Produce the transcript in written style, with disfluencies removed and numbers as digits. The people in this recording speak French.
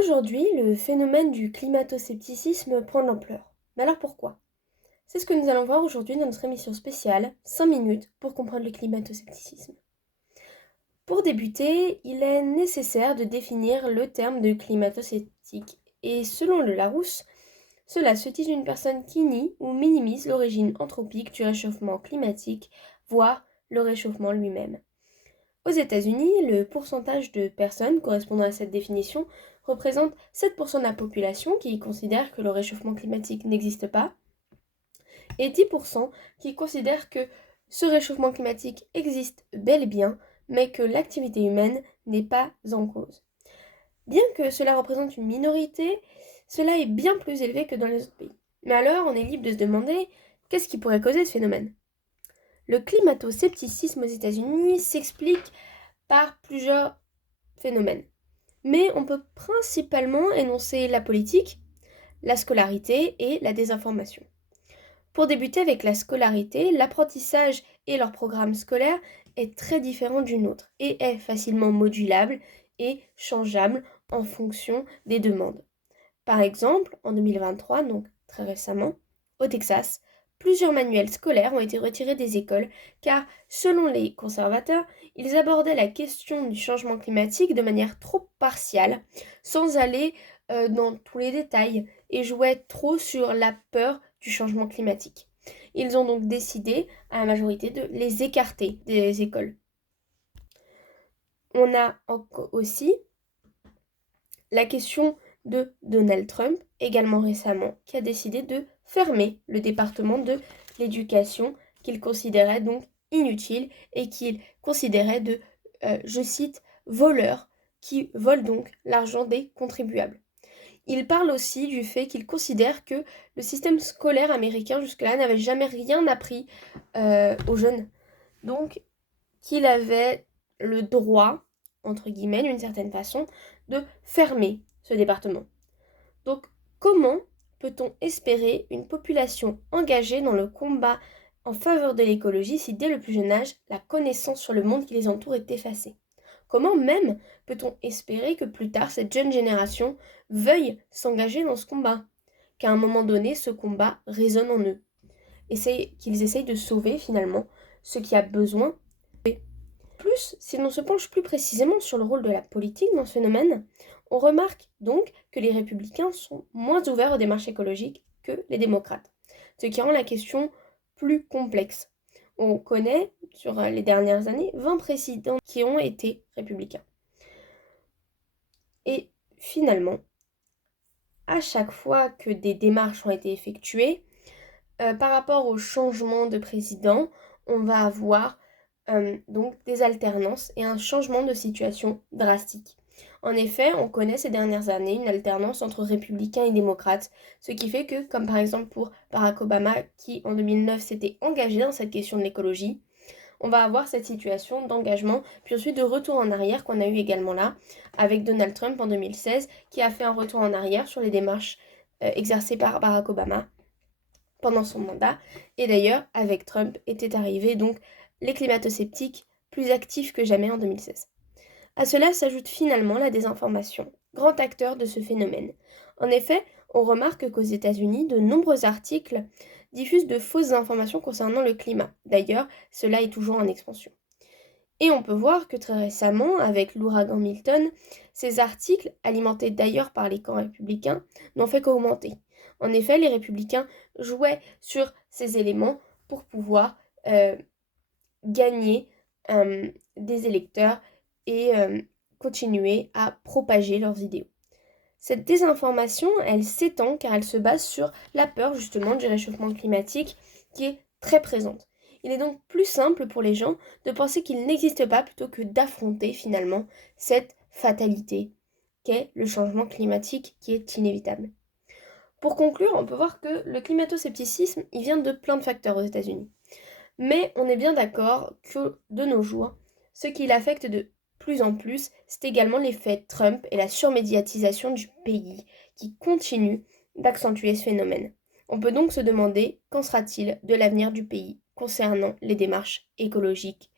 Aujourd'hui, le phénomène du climato-scepticisme prend de l'ampleur. Mais alors pourquoi? C'est ce que nous allons voir aujourd'hui dans notre émission spéciale 5 minutes pour comprendre le climato-scepticisme. Pour débuter, il est nécessaire de définir le terme de climato-sceptique. Et selon le Larousse, cela se dit d'une personne qui nie ou minimise l'origine anthropique du réchauffement climatique, voire le réchauffement lui-même. Aux États-Unis, le pourcentage de personnes correspondant à cette définition représente 7% de la population qui considère que le réchauffement climatique n'existe pas et 10% qui considèrent que ce réchauffement climatique existe bel et bien, mais que l'activité humaine n'est pas en cause. Bien que cela représente une minorité, cela est bien plus élevé que dans les autres pays. Mais alors, on est libre de se demander qu'est-ce qui pourrait causer ce phénomène. Le climato-scepticisme aux États-Unis s'explique par plusieurs phénomènes. Mais on peut principalement énoncer la politique, la scolarité et la désinformation. Pour débuter avec la scolarité, l'apprentissage et leur programme scolaire est très différent d'une autre et est facilement modulable et changeable en fonction des demandes. Par exemple, en 2023, donc très récemment, au Texas, plusieurs manuels scolaires ont été retirés des écoles car, selon les conservateurs, ils abordaient la question du changement climatique de manière trop partiale, sans aller dans tous les détails, et jouaient trop sur la peur du changement climatique. Ils ont donc décidé, à la majorité, de les écarter des écoles. On a aussi la question de Donald Trump, également récemment, qui a décidé de fermer le département de l'éducation qu'il considérait donc inutile et qu'il considérait de, je cite, voleurs qui volent donc l'argent des contribuables. Il parle aussi du fait qu'il considère que le système scolaire américain jusque-là n'avait jamais rien appris aux jeunes. Donc qu'il avait le droit, entre guillemets, d'une certaine façon, de fermer ce département. Donc, comment peut-on espérer une population engagée dans le combat en faveur de l'écologie si dès le plus jeune âge, la connaissance sur le monde qui les entoure est effacée? Comment même peut-on espérer que plus tard, cette jeune génération veuille s'engager dans ce combat? Qu'à un moment donné, ce combat résonne en eux. Et qu'ils essayent de sauver finalement ce qui a besoin. Plus, si l'on se penche plus précisément sur le rôle de la politique dans ce phénomène, on remarque donc que les républicains sont moins ouverts aux démarches écologiques que les démocrates, ce qui rend la question plus complexe. On connaît, sur les dernières années, 20 présidents qui ont été républicains. Et finalement, à chaque fois que des démarches ont été effectuées, par rapport au changement de président, on va avoir donc des alternances et un changement de situation drastique. En effet, on connaît ces dernières années une alternance entre républicains et démocrates, ce qui fait que, comme par exemple pour Barack Obama, qui en 2009 s'était engagé dans cette question de l'écologie, on va avoir cette situation d'engagement, puis ensuite de retour en arrière qu'on a eu également là, avec Donald Trump en 2016, qui a fait un retour en arrière sur les démarches exercées par Barack Obama pendant son mandat. Et d'ailleurs, avec Trump, étaient arrivés donc les climato-sceptiques plus actifs que jamais en 2016. À cela s'ajoute finalement la désinformation, grand acteur de ce phénomène. En effet, on remarque qu'aux États-Unis, de nombreux articles diffusent de fausses informations concernant le climat. D'ailleurs, cela est toujours en expansion. Et on peut voir que très récemment, avec l'ouragan Milton, ces articles, alimentés d'ailleurs par les camps républicains, n'ont fait qu'augmenter. En effet, les républicains jouaient sur ces éléments pour pouvoir gagner des électeurs et continuer à propager leurs idéaux. Cette désinformation, elle s'étend car elle se base sur la peur justement du réchauffement climatique qui est très présente. Il est donc plus simple pour les gens de penser qu'il n'existe pas plutôt que d'affronter finalement cette fatalité qu'est le changement climatique qui est inévitable. Pour conclure, on peut voir que le climato-scepticisme, il vient de plein de facteurs aux États-Unis. Mais on est bien d'accord que de nos jours, ce qui l'affecte de plus en plus, c'est également l'effet Trump et la surmédiatisation du pays qui continue d'accentuer ce phénomène. On peut donc se demander qu'en sera-t-il de l'avenir du pays concernant les démarches écologiques